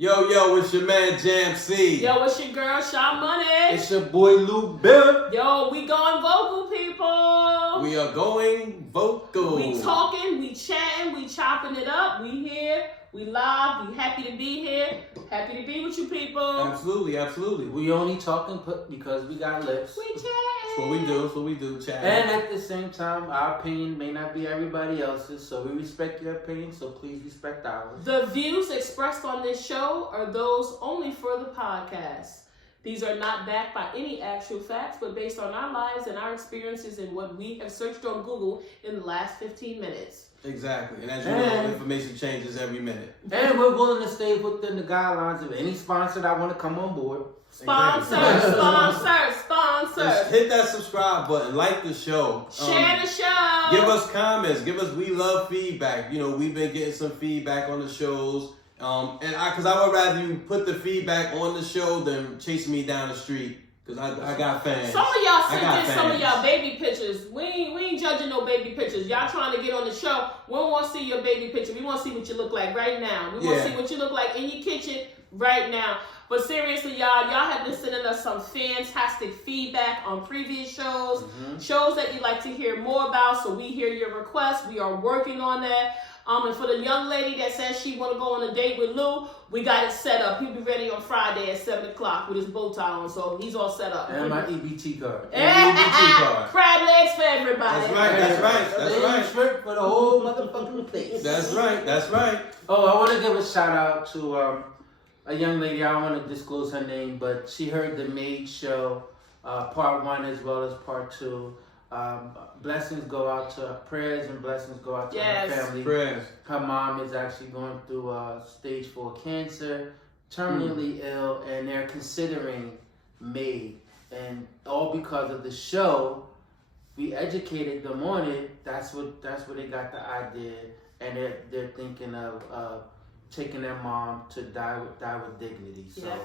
Yo, it's your man Jam C. Yo, it's your girl Shaw Money. It's your boy Lou Bill. Yo, we going vocal, people. We are going vocal. We talking, we chatting, we chopping it up. We here, we live, we happy to be here. Happy to be with you people. Absolutely. We only talking because we got lips. We chatting. That's what we do, chat. And at the same time, our opinion may not be everybody else's, so we respect your opinion, so please respect ours. The views expressed on this show are those only for the podcast. These are not backed by any actual facts, but based on our lives and our experiences and what we have searched on Google in the last 15 minutes. Exactly. And as you know, information changes every minute. And we're willing to stay within the guidelines of any sponsor that want to come on board. Sponsor. Just hit that subscribe button, like the show. Share the show. Give us comments. We love feedback. You know, we've been getting some feedback on the shows. Because I would rather you put the feedback on the show than chasing me down the street. Because I got fans. Some of y'all sent in some of y'all baby pictures. We ain't judging no baby pictures. Y'all trying to get on the show. We don't want to see your baby picture. We want to see what you look like right now. We want to see what you look like in your kitchen right now. But seriously, y'all have been sending us some fantastic feedback on previous shows. Shows that you'd like to hear more about. So we hear your requests. We are working on that. And for the young lady that says she want to go on a date with Lou, we got it set up. He'll be ready on Friday at 7 o'clock with his bow tie on, so he's all set up. And my EBT card. Crab legs for everybody. That's right. Shrimp for the whole motherfucking place. That's right. Oh, I want to give a shout out to a young lady. I don't want to disclose her name, but she heard the Maid show, part 1 as well as part 2. Blessings go out to her, prayers and blessings go out to her family. Prayers. Her mom is actually going through stage 4 cancer, terminally ill, and they're considering Maid. And all because of the show, we educated them on it. That's where they got the idea, and they're thinking of taking their mom to die with dignity. So. Yeah.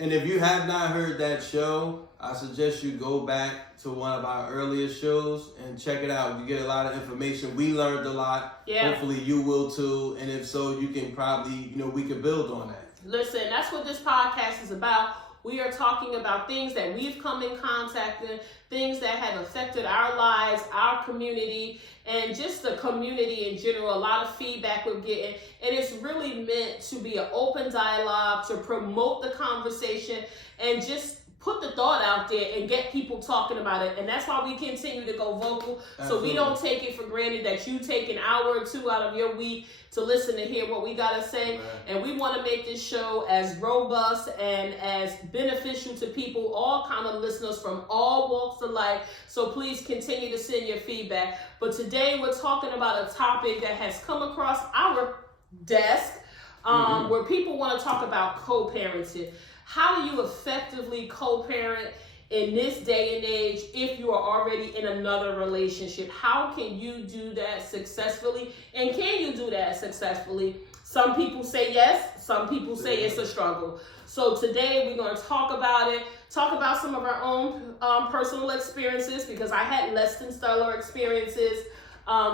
And if you have not heard that show, I suggest you go back to one of our earlier shows and check it out. You get a lot of information. We learned a lot. Yeah. Hopefully you will too. And if so, you can probably, we can build on that. Listen, that's what this podcast is about. We are talking about things that we've come in contact with, things that have affected our lives, our community, and just the community in general. A lot of feedback we're getting. And it's really meant to be an open dialogue, to promote the conversation, and just put the thought out there and get people talking about it. And that's why we continue to go vocal. Absolutely. So we don't take it for granted that you take an hour or two out of your week to listen to hear what we got to say. Right. And we want to make this show as robust and as beneficial to people, all kind of listeners from all walks of life. So please continue to send your feedback. But today we're talking about a topic that has come across our desk where people want to talk about co-parenting. How do you effectively co-parent in this day and age if you are already in another relationship? How can you do that successfully? And can you do that successfully? Some people say yes. Some people say it's a struggle. So today we're going to talk about it, talk about some of our own personal experiences, because I had less than stellar experiences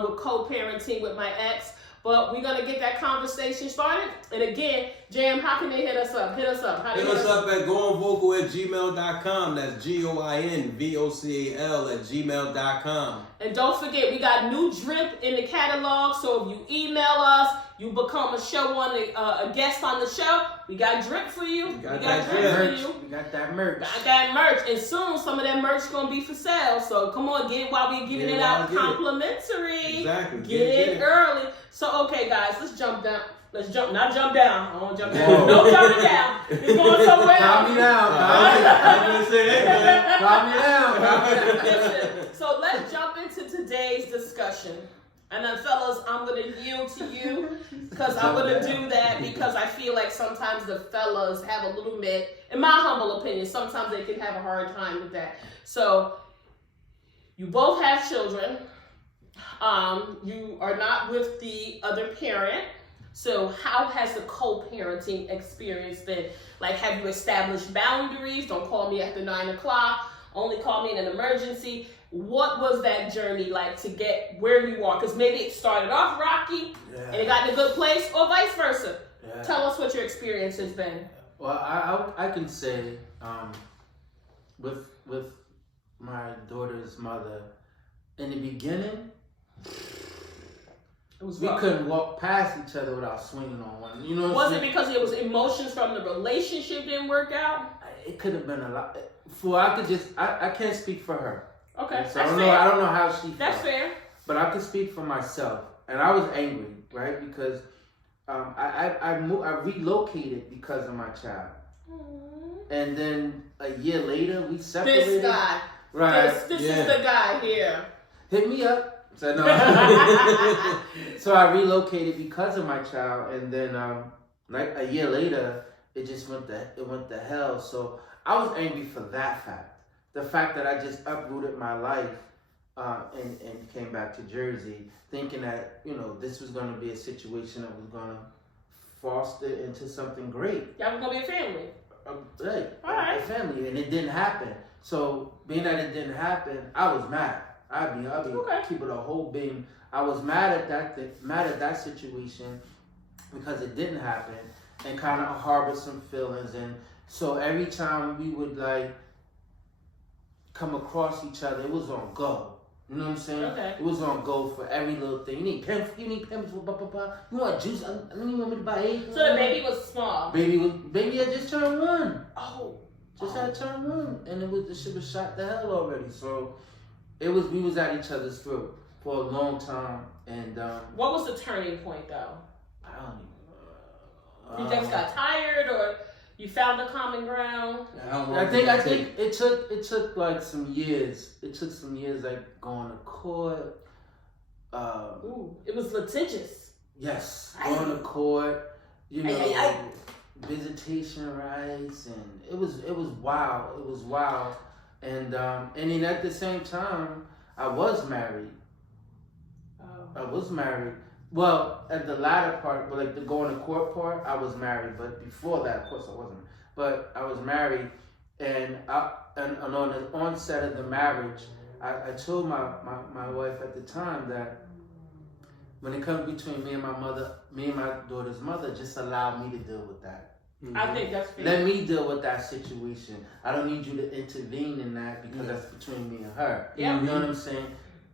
with co-parenting with my ex. But we're going to get that conversation started. And again, Jam, how can they hit us up? Hit us up at goingvocal@gmail.com. That's GOINVOCAL@gmail.com. And don't forget, we got new drip in the catalog. So if you email us, you become a guest on the show. We got drip for you. We got that merch. Got that merch. And soon some of that merch going to be for sale. So come on, get it while we're giving it out complimentary. Exactly. Get it early. So, okay, guys, let's jump down. Not jump down. I don't want to jump down. No jumping down. It's going somewhere. Calm me down. Listen, so let's jump into today's discussion. And then, fellas, I'm going to yield to you because I'm going to do that because I feel like sometimes the fellas have a little bit, in my humble opinion, sometimes they can have a hard time with that. So, you both have children. You are not with the other parent. So how has the co-parenting experience been? Like, have you established boundaries? Don't call me after 9 o'clock. Only call me in an emergency. What was that journey like to get where you are? Because maybe it started off rocky and it got in a good place, or vice versa. Yeah. Tell us what your experience has been. Well, I can say with my daughter's mother, in the beginning, It was we rough. couldn't walk past each other without swinging on one. You know what Was I'm it saying? because it was emotions from the relationship didn't work out? It could have been a lot. I can't speak for her. Okay, So I that's don't fair. know. I don't know how she That's felt. fair. But I can speak for myself, and I was angry, right? Because I relocated because of my child, and then a year later we separated. This guy. Right? This is the guy here. Hit me up. So no. So I relocated because of my child, and then like a year later, it just went to hell. So I was angry for that fact. The fact that I just uprooted my life and came back to Jersey, thinking that this was going to be a situation that was going to foster into something great. Y'all was gonna be a family. Right, Alright. a family, and it didn't happen. So being that it didn't happen, I was mad. I'd be Okay. keep it a whole being. I was mad at that situation because it didn't happen, and kind of harbored some feelings. And so every time we would like come across each other, it was on go. You know what I'm saying? Okay. It was on go for every little thing. You need pimps. You want juice? I don't even want me to buy eggs. So the baby was small. Baby had just turned 1. Oh. Just had turned 1, and the shit was shot to hell already. So we was at each other's throat for a long time, and What was the turning point though? I don't You even. just got tired, or you found a common ground? I think it took like some years. It took some years, like going to court. Ooh, it was litigious. Yes, Aye. going to court. Aye. Visitation rights, and it was wild. It was wild, and then at the same time, I was married. I was married. Well, at the latter part, but like the going to court part, I was married. But before that, of course, I wasn't. But I was married, and on the onset of the marriage, I told my wife at the time that when it comes between me and my daughter's mother, just allow me to deal with that. I think that's fair. Let me deal with that situation. I don't need you to intervene in that because that's between me and her. Yeah. You know what I'm saying?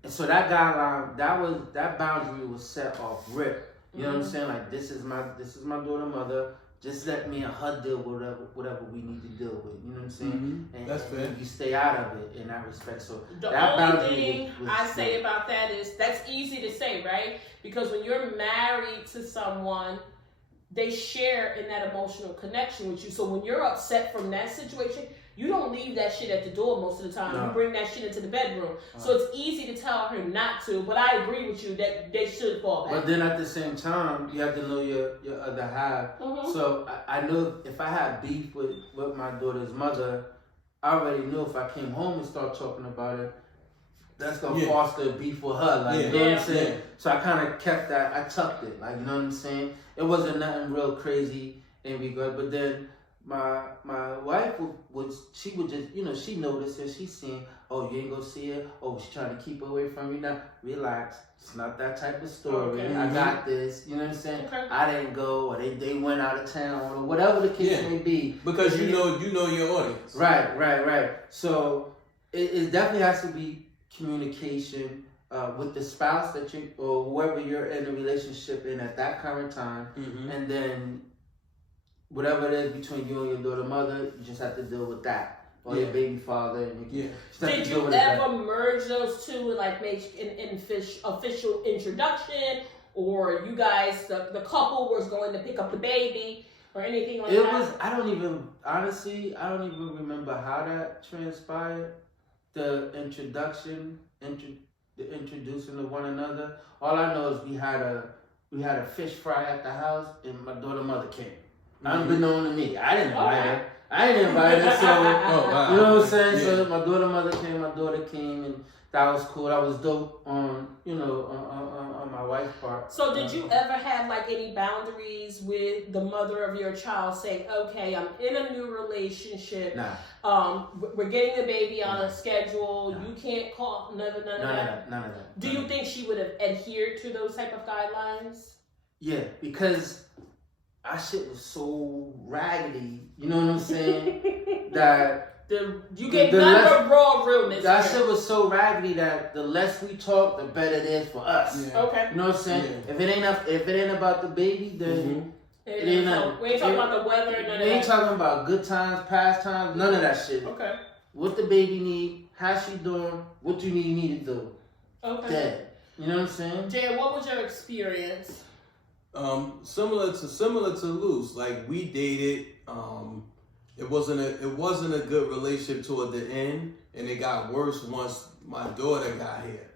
And so that guideline, that boundary was set off rip. You know what I'm saying? Like this is my daughter's mother. Just let me and her deal with whatever we need to deal with. You know what I'm saying? And, That's fair. And you stay out of it in that respect. So The that only boundary thing was I say about that is that's easy to say, right? Because when you're married to someone, they share in that emotional connection with you. So when you're upset from that situation, you don't leave that shit at the door most of the time. No. You bring that shit into the bedroom. So it's easy to tell her not to, but I agree with you that they should fall back. But then at the same time, you have to know your other half. So I know if I had beef with my daughter's mother, I already knew if I came home and start talking about it, that's gonna foster beef with her. Like you know what I'm saying? Yeah. So I kind of kept that. I tucked it. Like you know what I'm saying? It wasn't nothing real crazy in regard. But then my wife would just she noticed and she's seeing, oh, you ain't gonna see her, oh, she's trying to keep her away from you now. Relax, it's not that type of story. Okay. I got this. You know what I'm saying? Okay. I didn't go, or they went out of town, or whatever the case may be. Because you know your audience. Right. So it definitely has to be communication with the spouse that you or whoever you're in a relationship in at that current time, and then whatever it is between you and your daughter mother, you just have to deal with that, or your baby father. And you just have Did to deal you with ever merge those two and like make an official introduction, or you guys, the couple was going to pick up the baby or anything like that? It was. I don't even remember how that transpired. The introduction, the introducing of one another. All I know is we had a fish fry at the house, and my daughter mother came. Unbeknown to me, I didn't invite her. So wow. you know what I'm saying. So my daughter came, and that was cool. That was dope on my wife's part. So did you ever have like any boundaries with the mother of your child saying, okay, I'm in a new relationship. Nah. We're getting the baby on a schedule. You can't call none of None that. of that. Do you think she would have adhered to those type of guidelines? Yeah, because our shit was so raggedy. You know what I'm saying? That. You get none but raw realness. That shit was so raggedy that the less we talk, the better it is for us. Yeah. Okay. You know what I'm saying? Yeah. If it ain't about the baby, then it ain't nothing. We ain't talking about the weather. None of that. We ain't talking about good times, past times, none of that shit. Okay. What the baby need? How she doing? What you need me to do? Okay. That. You know what I'm saying? Jay, what was your experience? Similar to Luce. Like we dated. It wasn't a good relationship toward the end, and it got worse once my daughter got here.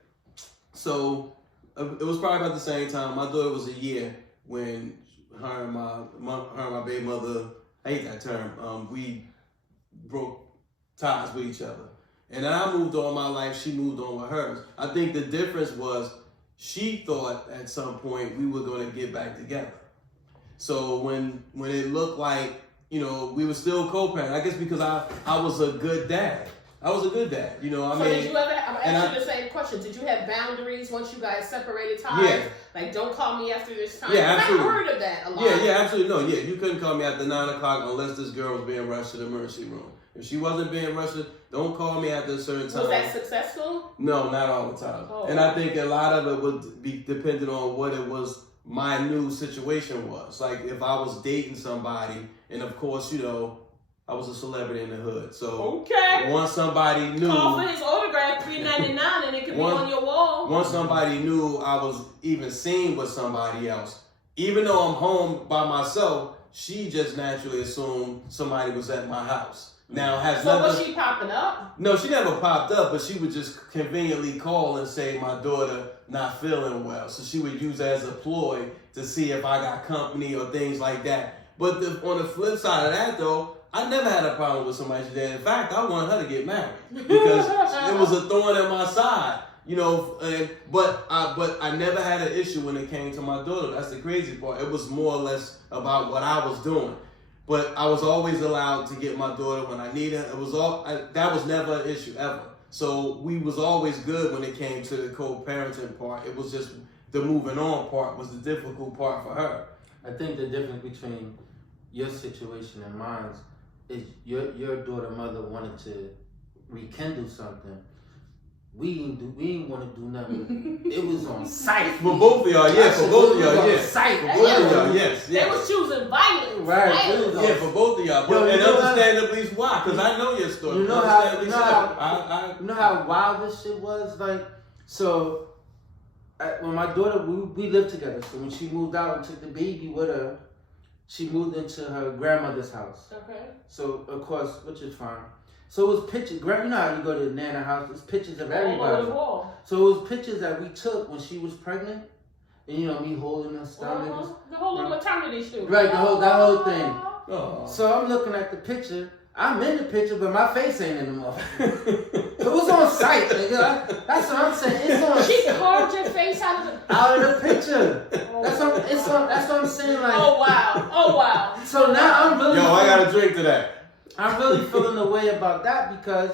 So it was probably about the same time. My daughter was a year when her and my baby mother, I hate that term, we broke ties with each other. And then I moved on my life, she moved on with hers. I think the difference was she thought at some point we were going to get back together. So when it looked like, you know, we were still co-parents, I guess because I was a good dad. I was a good dad, you know. Did you ever? I'm asking you the same question. Did you have boundaries once you guys separated ties? Yeah. Like, don't call me after this time. Yeah, absolutely. I heard of that a lot. Yeah, absolutely. No, yeah, you couldn't call me after 9:00 unless this girl was being rushed to the emergency room. If she wasn't being rushed, don't call me after a certain time. Was that successful? No, not all the time. Oh. And I think a lot of it would be dependent on what it was. My new situation was like if I was dating somebody, and of course, you know, I was a celebrity in the hood. So once somebody knew, call for his autograph, $3.99, and it could be on your wall. Once somebody knew I was even seen with somebody else, even though I'm home by myself, she just naturally assumed somebody was at my house. Now was she popping up? No, she never popped up, but she would just conveniently call and say my daughter not feeling well. So she would use that as a ploy to see if I got company or things like that. But on the flip side of that, though, I never had a problem with somebody she did. In fact, I wanted her to get married because it was a thorn in my side, you know. But I never had an issue when it came to my daughter. That's the crazy part. It was more or less about what I was doing. But I was always allowed to get my daughter when I needed her. That was never an issue ever. So we was always good when it came to the co-parenting part. It was just the moving on part was the difficult part for her. I think the difference between your situation and mine is your daughter mother wanted to rekindle something. We ain't want to do nothing. It was on sight. For both of y'all, yeah. For both of y'all, yeah. Sight. For both of y'all, yes. They was choosing violence. Right. Yeah, for both of y'all. But and understandably why? Because I know your story. You know how wild this shit was? Like, so when my daughter, we lived together. So when she moved out and took the baby with her, she moved into her grandmother's house. Okay. So, of course, which is fine. So it was pictures. You know how you go to the Nana house, there's pictures of everybody. So it was pictures that we took when she was pregnant. And you know, me holding her stomach. The whole little maternity shoot. Right, that whole thing. Oh. So I'm looking at the picture. I'm in the picture, but my face ain't in the motherfucker. So it was on sight, nigga. That's what I'm saying. It's on. She carved your face out of the picture. Oh. That's what I'm saying. Like. Oh wow. So now I'm really. Yo, I got to drink to that. I'm really feeling the way about that because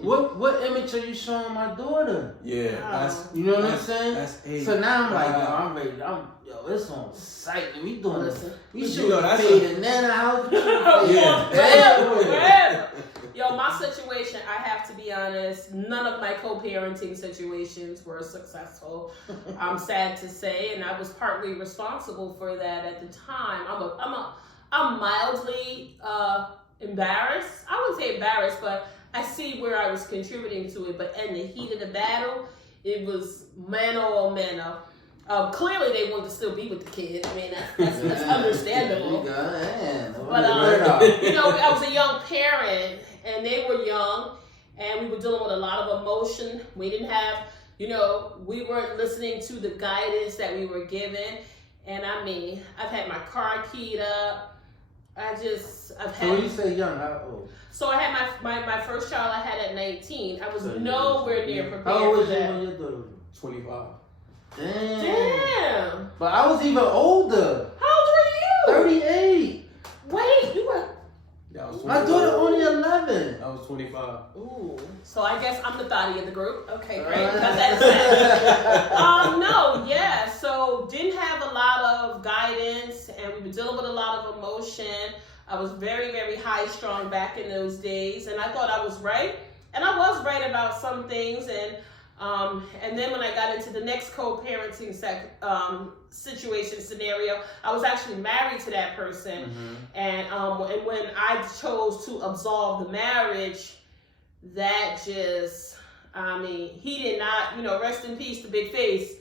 what image are you showing my daughter? Yeah, you know what I'm saying? That's so now I'm like, I'm ready. It's on sight. We doing this. We should pay the Nana house. Yeah. Yo, my situation, I have to be honest, none of my co-parenting situations were successful. I'm sad to say, and I was partly responsible for that at the time. I'm mildly embarrassed. I wouldn't say embarrassed, but I see where I was contributing to it. But in the heat of the battle, it was mano a mano. Clearly, they wanted to still be with the kid. I mean, that's understandable. But you know, I was a young parent, and they were young, and we were dealing with a lot of emotion. We didn't have, you know, we weren't listening to the guidance that we were given. And I mean, I've had my car keyed up. I've had. So when you say young, how old? So I had my first child I had at 19. I was nowhere near prepared for that. How old was you when your daughter was? 25. Damn. But I was even older. How old were you? 38. Wait, you were. Yeah, I was 25. My daughter only 11. I was 25. Ooh. So I guess I'm the thotty of the group. Okay, great. That's no, yeah. So didn't have a lot of guidance. dealing with a lot of emotion. I was very, very high strung back in those days, and I thought I was right, and I was right about some things. And then when I got into the next co-parenting situation scenario, I was actually married to that person, and when I chose to absolve the marriage, that just, I mean, he did not, rest in peace to Big Face.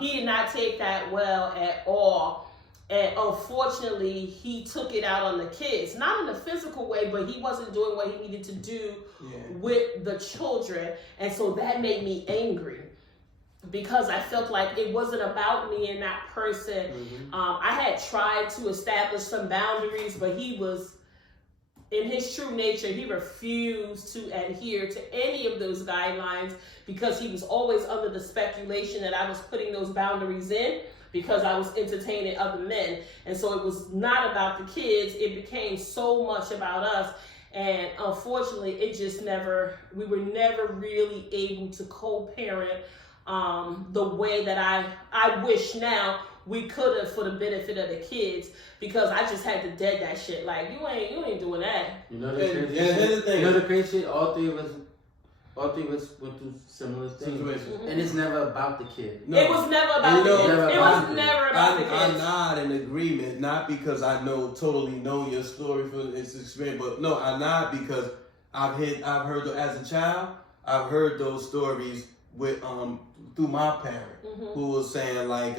He did not take that well at all. And unfortunately, he took it out on the kids. Not in a physical way, but he wasn't doing what he needed to do with the children. And so that made me angry because I felt like it wasn't about me and that person. I had tried to establish some boundaries, but he was, in his true nature, he refused to adhere to any of those guidelines because he was always under the speculation that I was putting those boundaries in because I was entertaining other men. And so it was not about the kids. It became so much about us. And unfortunately, we were never really able to co-parent the way that I wish now we could have for the benefit of the kids, because I just had to dead that shit. Like, you ain't doing that. You know the crazy shit? The thing. You know the crazy shit? All three of us went through similar things. And it's never about the kid. No. It was never about the kid. It was never about the kid. I nod in agreement, not because I totally know your story from its experience, but no, I nod because I've heard as a child, I've heard those stories with through my parent, who was saying like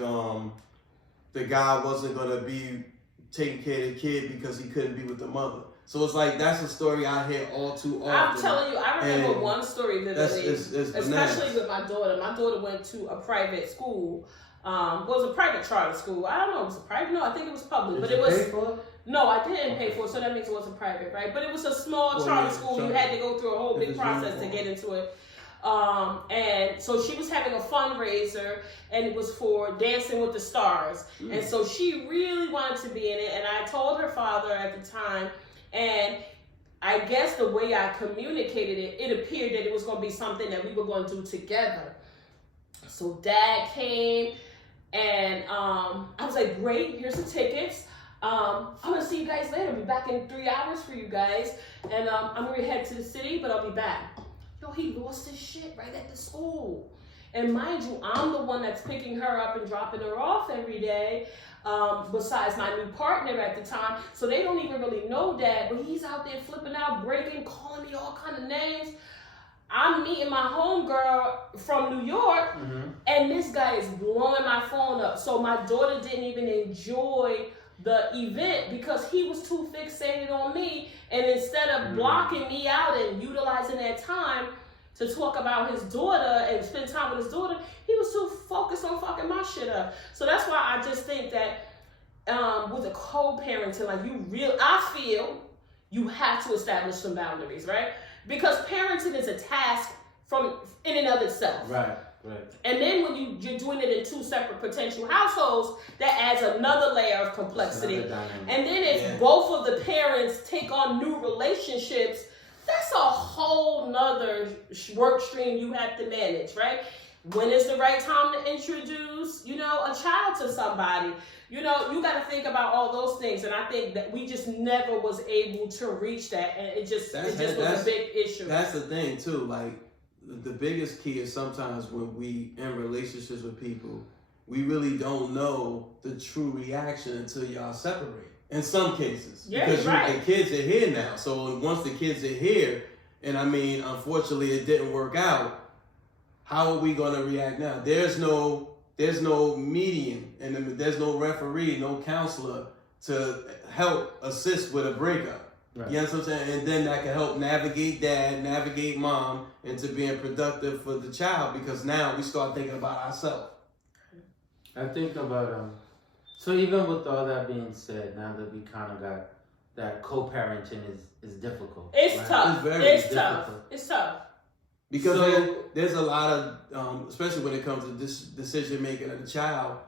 the guy wasn't gonna be taking care of the kid because he couldn't be with the mother. So it's like, that's a story I hear all too often. I'm telling you, I remember one story vividly, especially with my daughter. My daughter went to a private school. It was a private charter school. I don't know, it was a private? No, I think it was public. Did you pay for it? No, I didn't pay for it, so that means it wasn't private, right? But it was a small charter school. You had to go through a whole big process to get into it. And so she was having a fundraiser, and it was for Dancing with the Stars. And so she really wanted to be in it, and I told her father at the time, and I guess the way I communicated it, it appeared that it was going to be something that we were going to do together. So Dad came, and I was like, great, here's the tickets. I'm going to see you guys later. I'll be back in 3 hours for you guys. And I'm going to head to the city, but I'll be back. Yo, he lost his shit right at the school. And mind you, I'm the one that's picking her up and dropping her off every day. Besides my new partner at the time. So they don't even really know Dad, but he's out there flipping out, breaking, calling me all kind of names. I'm meeting my homegirl from New York, and this guy is blowing my phone up. So my daughter didn't even enjoy the event because he was too fixated on me. And instead of blocking me out and utilizing that time to talk about his daughter and spend time with his daughter, he was too focused on fucking my shit up. So that's why I just think that with a co-parenting, like I feel you have to establish some boundaries, right? Because parenting is a task in and of itself. Right. And then when you're doing it in two separate potential households, that adds another layer of complexity. And then if both of the parents take on new relationships, that's a whole nother work stream you have to manage, right? When is the right time to introduce, a child to somebody? You got to think about all those things. And I think that we just never was able to reach that. And it just was a big issue. That's the thing too. Like, the biggest key is sometimes when we in relationships with people, we really don't know the true reaction until y'all separate. In some cases, because the kids are here now. So once the kids are here, and I mean, unfortunately, it didn't work out. How are we going to react now? There's no median, and there's no referee, no counselor to help assist with a breakup. Right. You know what I'm saying? And then that can help navigate dad, navigate mom into being productive for the child, because now we start thinking about ourselves. I think about so even with all that being said, now that we kind of got that co-parenting is difficult. It's right? tough. It's tough. Because there's a lot of, especially when it comes to this decision making of the child,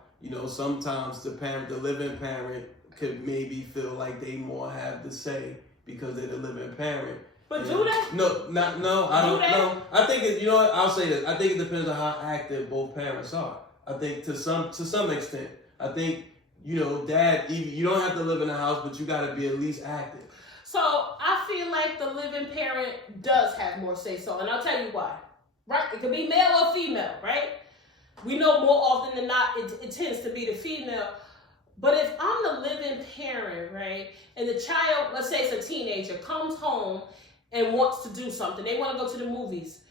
sometimes the living parent could maybe feel like they more have the say because they're the living parent. But do that? No, I don't know. I think I'll say this. I think it depends on how active both parents are. I think to some extent, I think Dad, you don't have to live in the house, but you got to be at least active. So I feel like the living parent does have more say so, and I'll tell you why. Right? It could be male or female, right? We know more often than not it tends to be the female. But if I'm the living parent, right, and the child, let's say it's a teenager, comes home and wants to do something, they want to go to the movies,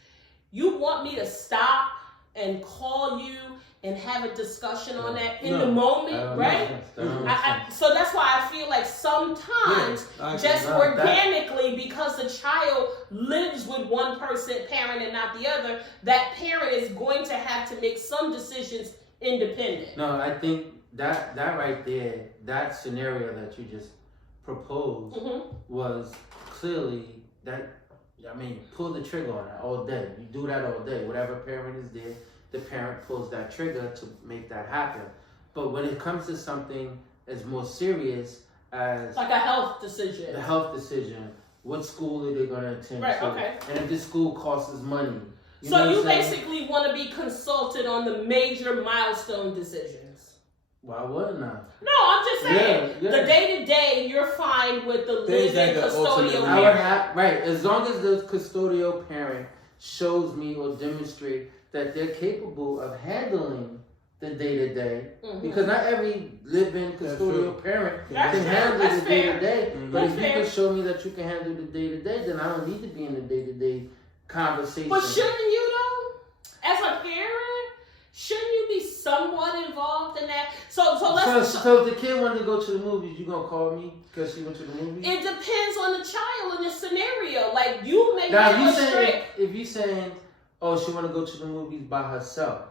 you want me to stop and call you and have a discussion on that in the moment, right? So that's why I feel like sometimes organically, because the child lives with one parent and not the other, that parent is going to have to make some decisions independent. No, I think that right there, that scenario that you just proposed was clearly that, pull the trigger on that all day. You do that all day. Whatever parent is there, the parent pulls that trigger to make that happen. But when it comes to something as more serious as like a health decision, what school are they going to attend right, to? Okay. And if this school costs us money. So you basically want to be consulted on the major milestone decisions. Why wouldn't I? No, I'm just saying, the day-to-day, you're fine with the living custodial parent. Right, as long as the custodial parent shows me or demonstrate that they're capable of handling the day-to-day, because not every living custodial parent can handle the day-to-day, but if you can show me that you can handle the day-to-day, then I don't need to be in the day-to-day conversation. But shouldn't you though? As a parent, shouldn't you be somewhat involved in that? So if the kid wanted to go to the movies, you gonna call me because she went to the movies? It depends on the child in the scenario. Like you may if you saying, oh, she wanna go to the movies by herself.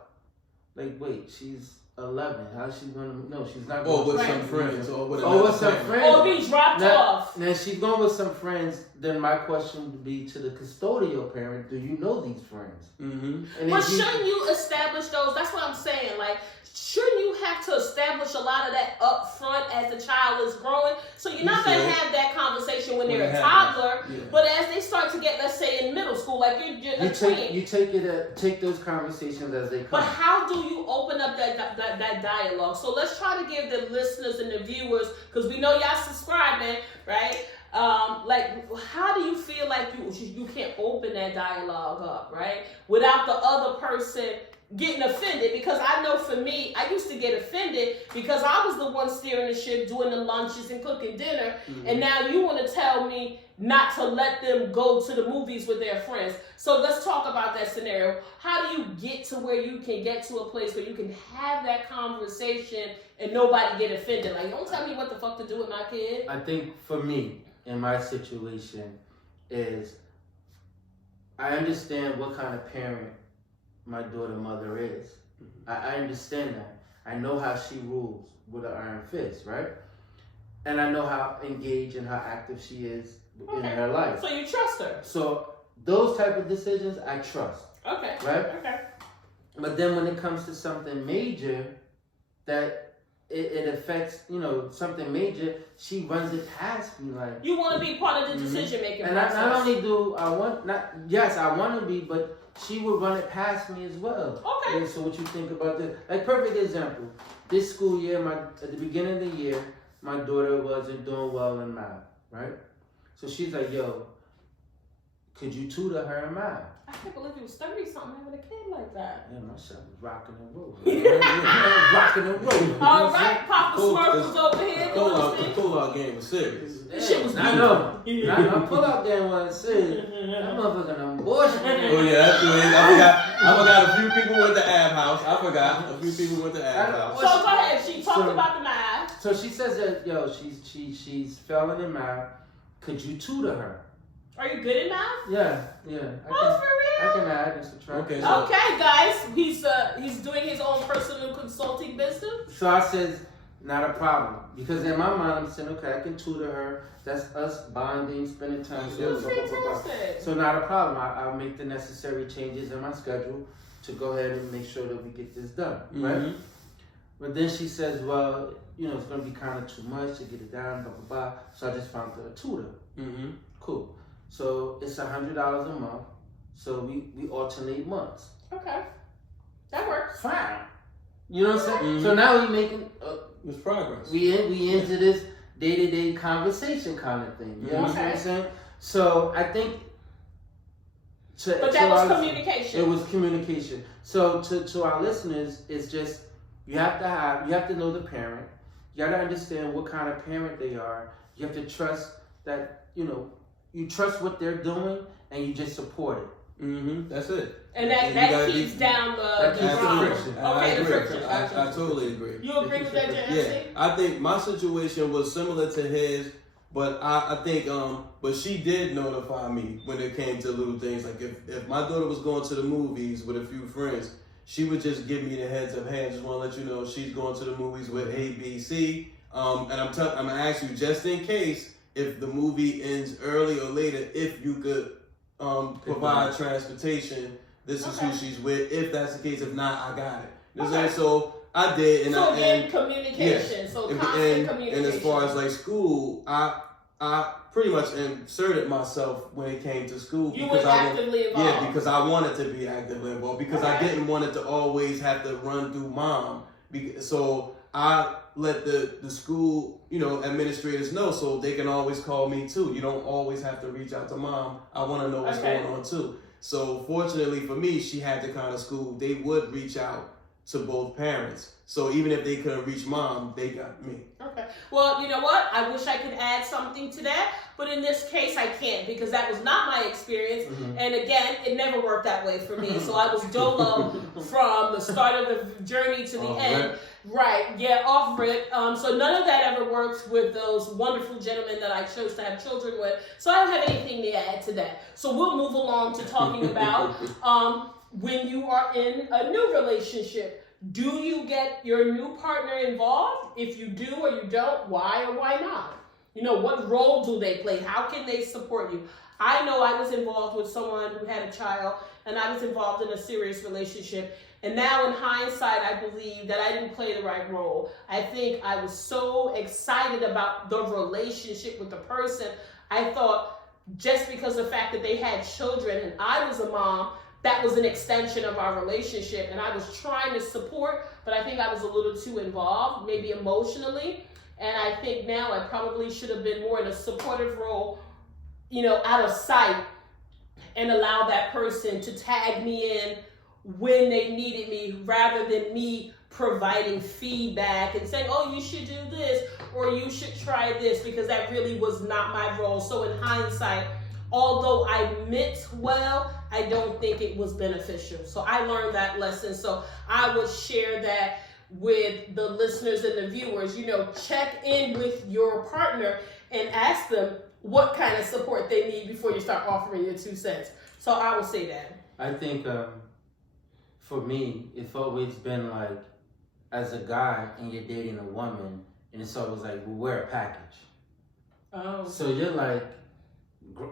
Like, wait, she's 11. How's she gonna? No, she's not going. Or with some friends. Or with some friends. Or be dropped off. Now, she's going with some friends. Then my question would be to the custodial parent: do you know these friends? But shouldn't you establish those? That's what I'm saying. Like, shouldn't you have to establish a lot of that up front as the child is growing? So you're not going to have that conversation when they're a toddler, but as they start to get, let's say, in middle school, like you take those conversations as they come. But how do you open up that dialogue? So let's try to give the listeners and the viewers, because we know y'all subscribing, right? Like, how do you feel like you can't open that dialogue up, right? Without the other person getting offended? Because I know for me, I used to get offended because I was the one steering the ship, doing the lunches and cooking dinner, and now you want to tell me not to let them go to the movies with their friends. So let's talk about that scenario. How do you get to where you can get to a place where you can have that conversation and nobody get offended? Like, don't tell me what the fuck to do with my kid. I think for me, in my situation, is I understand what kind of parent my mother is. I understand that. I know how she rules with an iron fist, right? And I know how engaged and how active she is in her life. So you trust her. So those type of decisions I trust. Okay. Right? Okay. But then when it comes to something major that it affects, something major, she runs it past me. Like, you want to be part of the decision making process. And not only do I want, I want to be, but she would run it past me as well. Okay. And so what you think about this? Like, perfect example. This school year, at the beginning of the year, my daughter wasn't doing well in math, right? So she's like, yo, could you tutor her in math? I can't believe you was 30-something having a kid like that. Yeah, my son was rocking and rolling. Rocking and rolling. All right, Papa Smurf was over here. The pull-out game was serious. This shit was I know. My pull-out game was serious. That motherfucker done abortion. Oh yeah, that's good. I forgot a few people went to Ab House. I forgot a few people went to Ab House. So go ahead. She talked about the math. So she says that, yo, she's failing in math. Could you tutor her? Are you good at math? Yeah. For real? I can add and subtract. Okay, guys. He's doing his own personal consulting business. So I says, not a problem. Because in my mind, I'm saying, okay, I can tutor her. That's us bonding, spending time. That's fantastic. So not a problem. I'll make the necessary changes in my schedule to go ahead and make sure that we get this done, right? But then she says, well, it's going to be kind of too much to get it down, blah, blah, blah. So I just found a tutor. Cool. So it's $100 a month. So we alternate months. Okay. That works. Fine. You know what I'm saying? So now we making It's progress. We into this day-to-day conversation kind of thing. You know what I'm saying? So I think. But that was communication. It was communication. So to our listeners, it's just you have to know the parent. You got to understand what kind of parent they are. You have to trust that you trust what they're doing and you just support it. Mm-hmm. That's it. And that keeps down the friction. Okay, the friction. I totally agree. You agree with that, JMC? Yeah, I think my situation was similar to his, but I think but she did notify me when it came to little things. Like if my daughter was going to the movies with a few friends, she would just give me the heads up. Hey, I just want to let you know she's going to the movies with A, B, C. And I'm gonna ask you just in case if the movie ends early or later, if you could provide transportation. This is who she's with. If that's the case, if not, I got it. So I did, and so again, communication. Yeah. So constant communication. And as far as like school, I pretty much inserted myself when it came to school. You were actively involved. Yeah, because I wanted to be actively involved because I didn't want it to always have to run through mom. So I let the school, administrators know so they can always call me too. You don't always have to reach out to mom. I want to know what's going on too. So fortunately for me, she had the kind of school they would reach out to both parents. So even if they couldn't reach mom, they got me. Okay. Well, you know what? I wish I could add something to that, but in this case, I can't because that was not my experience. Mm-hmm. And again, it never worked that way for me. So I was dolo from the start of the journey to the end. Right. Yeah, off rip. So none of that ever worked with those wonderful gentlemen that I chose to have children with. So I don't have anything to add to that. So we'll move along to talking about when you are in a new relationship. Do you get your new partner involved? If you do or you don't, why or why not? What role do they play? How can they support you? I know I was involved with someone who had a child, and I was involved in a serious relationship. And now in hindsight, I believe that I didn't play the right role. I think I was so excited about the relationship with the person. I thought just because of the fact that they had children and I was a mom, that was an extension of our relationship. And I was trying to support, but I think I was a little too involved, maybe emotionally. And I think now I probably should have been more in a supportive role, out of sight, and allow that person to tag me in when they needed me rather than me providing feedback and saying, oh, you should do this or you should try this, because that really was not my role. So in hindsight, although I meant well, I don't think it was beneficial. So I learned that lesson. So I would share that with the listeners and the viewers. Check in with your partner and ask them what kind of support they need before you start offering your 2 cents. So I will say that. I think for me, it's always been like, as a guy and you're dating a woman, and it's always like, well, we're a package. Oh. So you're like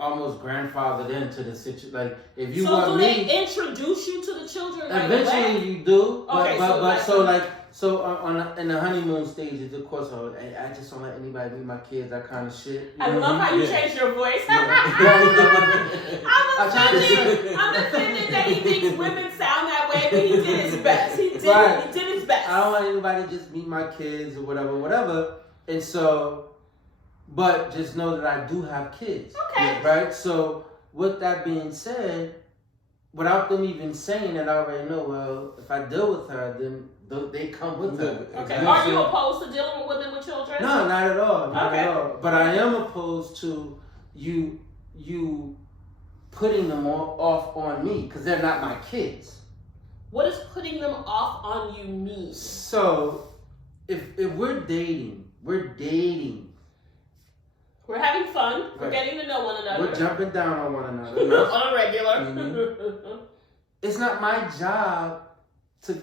almost grandfathered into the situation. Like, if you so want do me, they introduce you to the children right eventually away? you do. Okay, in the honeymoon stages, of course, I just don't let anybody meet my kids, that kind of shit. I love how you changed your voice. I'm offended that he thinks women sound that way, but he did his best. He did his best. I don't want anybody to just meet my kids or whatever. And so, but just know that I do have kids. Okay. Right? So, with that being said, without them even saying it, I already know, well, if I deal with her, then they come with her. Okay. Are you opposed to dealing with women with children? No, not at all. Not at all. But I am opposed to you putting them off on me, because they're not my kids. What does putting them off on you mean? So, if we're dating. We're having fun. Right. We're getting to know one another. We're jumping down on one another. On a regular. Mm-hmm. It's not my job to,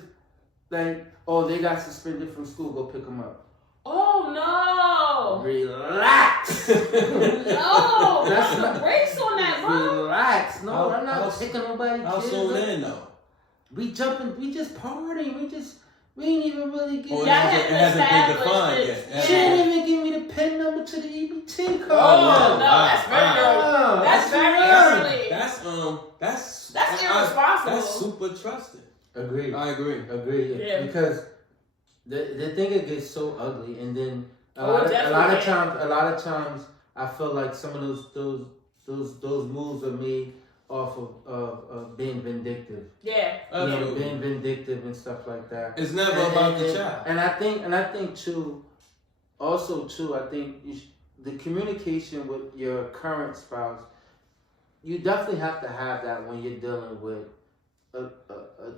like, oh, they got suspended from school, go pick them up. Oh, no. Relax. No. That's the brakes on that, bro. Relax. No, I'm not picking nobody. How soon in, though? We just partying. We ain't even really get it hasn't been defined yet. She didn't even give me the PIN number to the EBT card. Oh, no, that's very early. That's very early. That's irresponsible. That's super trusting. Agreed. I agree. Yeah. Because the thing it gets so ugly, and then a definitely lot of times I feel like some of those moves are made off of being vindictive. Yeah. Being vindictive and stuff like that. It's never about the child. And I think too. Also, too, I think the communication with your current spouse, you definitely have to have that when you're dealing with a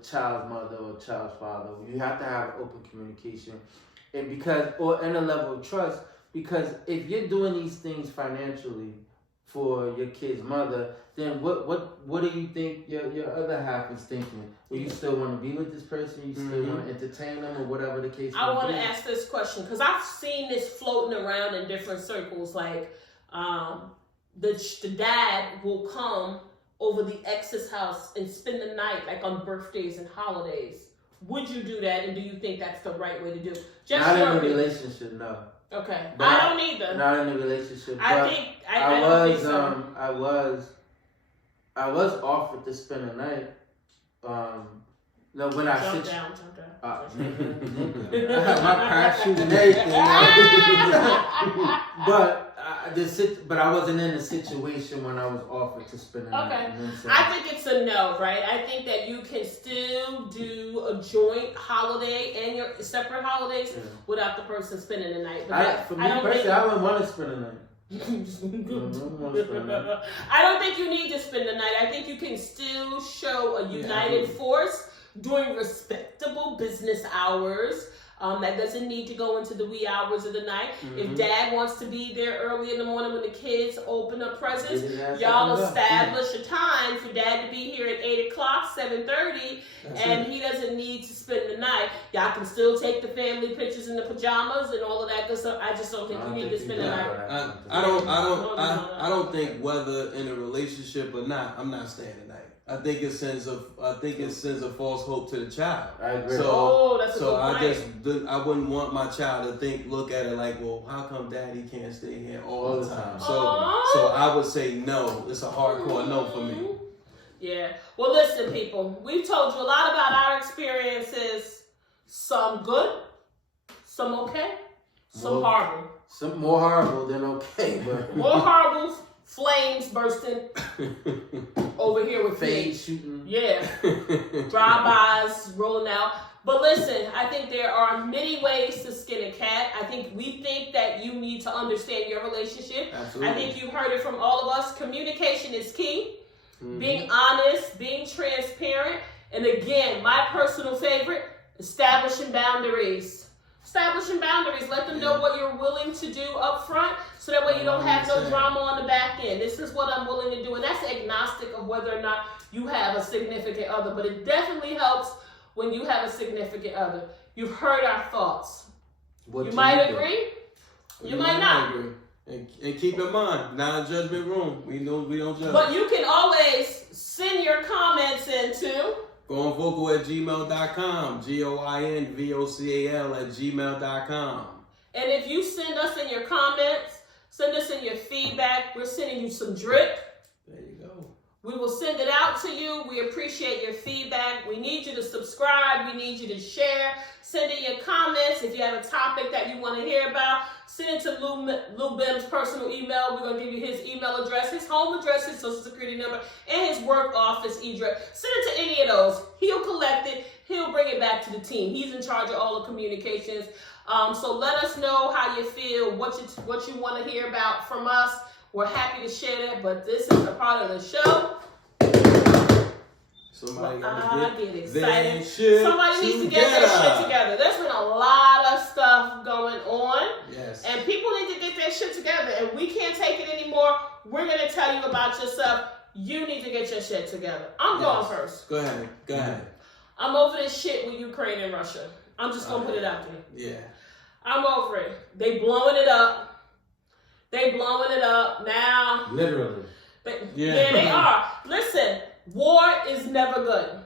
child's mother or a child's father. You have to have open communication, and a level of trust. Because if you're doing these things financially for your kid's mother, then what do you think your other half is thinking? Will you still want to be with this person? You still want to entertain them, or whatever the case may be? I want to ask this question because I've seen this floating around in different circles. Like, the dad will come over the ex's house and spend the night, like on birthdays and holidays. Would you do that, and do you think that's the right way to do? Not in a relationship, no. Okay, But I don't either. Not in a relationship. I don't think so. I was offered to spend a night. No, when I jump down. I have my parachute and everything. but I wasn't in a situation when I was offered to spend a night. Okay. You know what I'm saying? I think it's a no, right? I think that you can still do a joint holiday and your separate holidays without the person spending the night. But I wouldn't want to spend a night. I don't think you need to spend the night. I think you can still show a united force during respectable business hours. That doesn't need to go into the wee hours of the night. If dad wants to be there early in the morning when the kids open up presents, y'all establish a time for dad to be here at 8 o'clock, 7:30, and he doesn't need to spend the night. Y'all can still take the family pictures in the pajamas and all of that good stuff. I just don't think you need to spend the night. I don't think whether in a relationship or not, I'm not staying the night. I think it sends a false hope to the child. I agree. That's a good point. I wouldn't want my child to look at it like, well, how come daddy can't stay here all the time? So I would say no. It's a hardcore no for me. Yeah. Well, listen, people. We've told you a lot about our experiences. Some good, some okay, some horrible. Some more horrible than okay, but more horrible. Flames bursting over here with fade shooting. Yeah. Drive-bys rolling out. But listen, I think there are many ways to skin a cat. We think that you need to understand your relationship. Absolutely. I think you've heard it from all of us. Communication is key. Being honest, being transparent. And again, my personal favorite, establishing boundaries. Establishing boundaries. Let them know what you're willing to do up front so that way you don't have no drama on the back end. This is what I'm willing to do. And that's agnostic of whether or not you have a significant other. But it definitely helps when you have a significant other. You've heard our thoughts. You might agree. You might not. Agree. And keep in mind, not a judgment room. We don't judge. But you can always send your comments into goingvocal@gmail.com. GOINVOCAL@gmail.com. And if you send us in your comments, send us in your feedback, we're sending you some drip. There you go. We will send it out to you. We appreciate your feedback. We need you to subscribe. We need you to share. Send in your comments. If you have a topic that you want to hear about, send it to Lou Bim's personal email. We're going to give you his email address, his home address, his social security number, and his work office address. Send it to any of those. He'll collect it. He'll bring it back to the team. He's in charge of all the communications. So let us know how you feel, what you want to hear about from us. We're happy to share that, but this is a part of the show. Somebody get excited. Somebody needs to get their shit together. There's been a lot of stuff going on. Yes. And people need to get their shit together. And we can't take it anymore. We're going to tell you about yourself. You need to get your shit together. I'm going first. Go ahead. I'm over this shit with Ukraine and Russia. I'm just going to put it out there. Yeah. I'm over it. They blowing it up. Now. Literally. Yeah, they are. Listen, war is never good.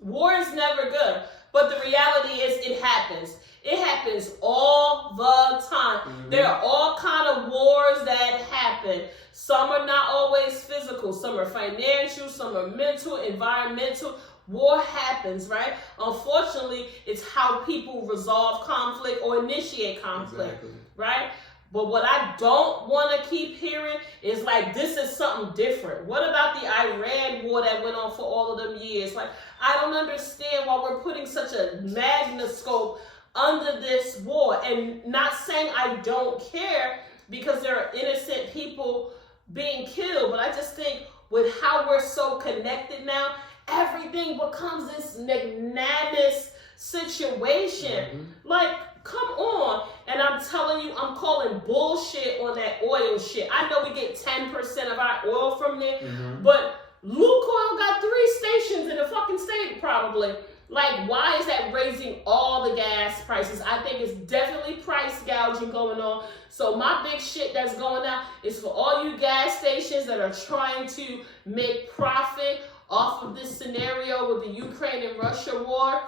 War is never good. But the reality is it happens. It happens all the time. Mm-hmm. There are all kind of wars that happen. Some are not always physical. Some are financial. Some are mental, environmental. War happens, right? Unfortunately, it's how people resolve conflict or initiate conflict, right? But what I don't want to keep hearing is like, this is something different. What about the Iran war that went on for all of them years? Like, I don't understand why we're putting such a magnascope under this war. And not saying I don't care, because there are innocent people being killed. But I just think with how we're so connected now, everything becomes this magnanimous situation. Like, come on. And I'm telling you, I'm calling bullshit on that oil shit. I know we get 10% of our oil from there, but Lukoil got 3 stations in the fucking state probably. Like, why is that raising all the gas prices? I think it's definitely price gouging going on. So my big shit that's going out is for all you gas stations that are trying to make profit off of this scenario with the Ukraine and Russia war.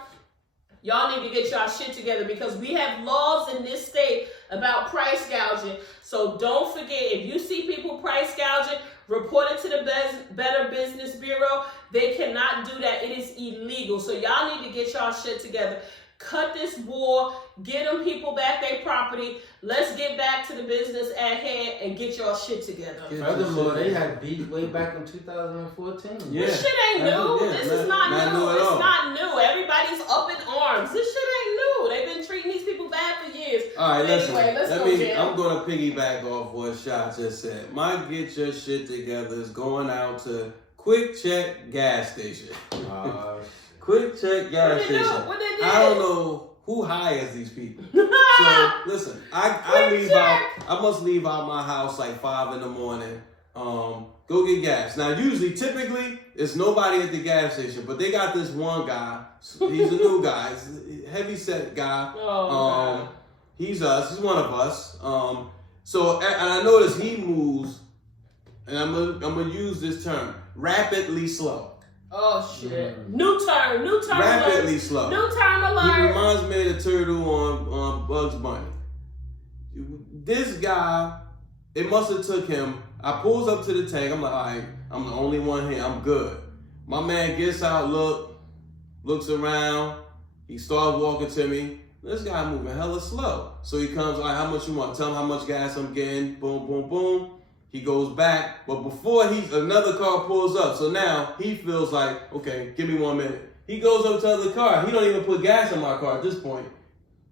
Y'all need to get y'all shit together, because we have laws in this state about price gouging. So don't forget, if you see people price gouging, report it to the Better Business Bureau. They cannot do that. It is illegal. So y'all need to get y'all shit together. Cut this war. Get them people back their property. Let's get back to the business at hand and get y'all shit together. Furthermore, they had beef way back in 2014. Yeah. This shit ain't new. This is not new. It's not new. Everybody's up in arms. This shit ain't new. They've been treating these people bad for years. All right, anyway, let's go, Jim. I'm going to piggyback off what Sha just said. My get your shit together is going out to Quick Check gas station. Quick Check gas station. What they do? I don't know who hires these people. So listen, I must leave out my house like 5 in the morning. Go get gas. Now typically it's nobody at the gas station, but they got this one guy. He's a new guy. He's a heavy set guy. He's one of us. So and I notice he moves, and I'm gonna use this term, rapidly slow. Oh shit! New term. Rapidly alert. slow. New term alert. He reminds me of the turtle on Bugs Bunny. This guy, it must have took him. I pulls up to the tank. I'm like, all right, I'm the only one here. I'm good. My man gets out, looks around. He starts walking to me. This guy moving hella slow. So he comes, all right, how much you want? Tell him how much gas I'm getting. Boom, boom, boom. He goes back, but before another car pulls up. So now he feels like, okay, give me 1 minute. He goes up to the other car. He don't even put gas in my car at this point.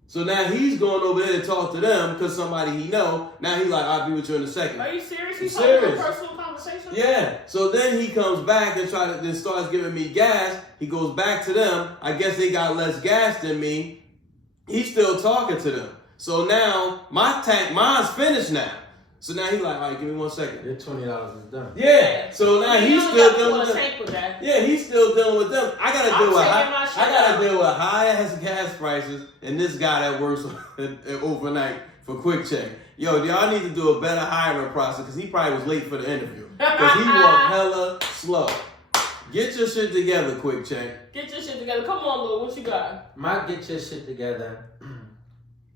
So now he's going over there to talk to them because somebody he know. Now he's like, I'll be with you in a second. Are you serious? He's having a personal conversation? Yeah. So then he comes back and starts giving me gas. He goes back to them. I guess they got less gas than me. He's still talking to them. So now mine's finished now. So now he's like, all right, give me 1 second. Your $20 is done. Yeah. So now he's still dealing with them. Yeah, he's still dealing with them. I gotta deal with high ass gas prices and this guy that works overnight for Quick Check. Yo, y'all need to do a better hiring process because he probably was late for the interview. Because he walked hella slow. Get your shit together, Quick Check. Get your shit together. Come on, Lou. What you got? My get your shit together,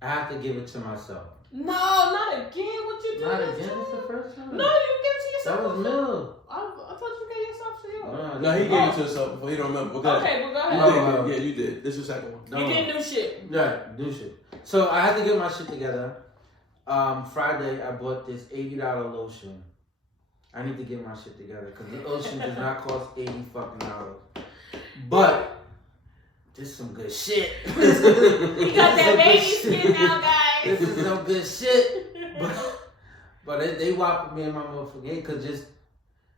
I have to give it to myself. No, not again. What you doing? Not again? It's the first time. No, you gave it to yourself. That was Mill. I thought you gave yourself to him. No, he gave it to himself before. He don't remember. Okay, well, go ahead. Yeah, you did. This is your second one. You did new shit. Right, new shit. So I had to get my shit together. Friday, I bought this $80 lotion. I need to get my shit together because the lotion does not cost $80 fucking dollars. But this is some good shit. You got that baby skin now, guys. This is some good shit. But they whopped me in my motherfucking head because just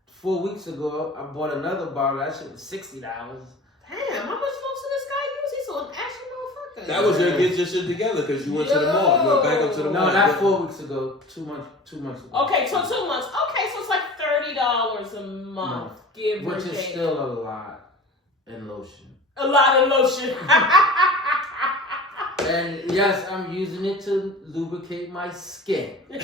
4 weeks ago, I bought another bottle. That shit was $60. Damn, how much lotion this guy use? He's so an actual motherfucker. That was your get your shit together because you went to the mall. You went back up to the mall. No, not 4 weeks ago. 2 months ago. Okay, so 2 months. Okay, so it's like $30 a month, give or take. Which is still a lot in lotion. A lot of lotion. And yes, I'm using it to lubricate my skin. It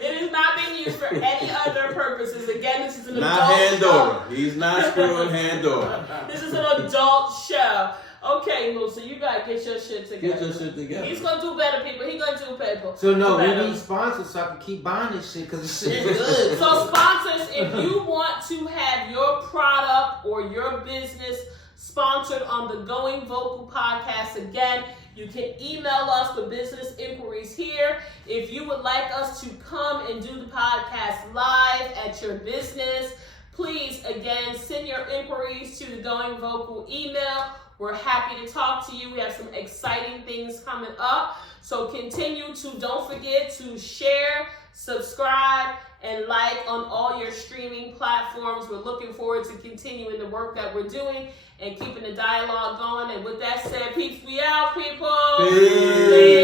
is not being used for any other purposes. Again, this is an adult show. He's not screwing Handora. This is an adult show. Okay, Lou, so you gotta get your shit together. Get your shit together. He's gonna do better, people. He's gonna do better. So no, we better. need sponsors so I can keep buying this shit because this shit is good. So sponsors, if you want to have your product or your business sponsored on the Going Vocal podcast, again, you can email us for business inquiries here. If you would like us to come and do the podcast live at your business, please, again, send your inquiries to the Going Vocal email. We're happy to talk to you. We have some exciting things coming up. So continue to, don't forget to share, subscribe, and like on all your streaming platforms. We're looking forward to continuing the work that we're doing and keeping the dialogue going. And with that said, peace, we out, people. Peace.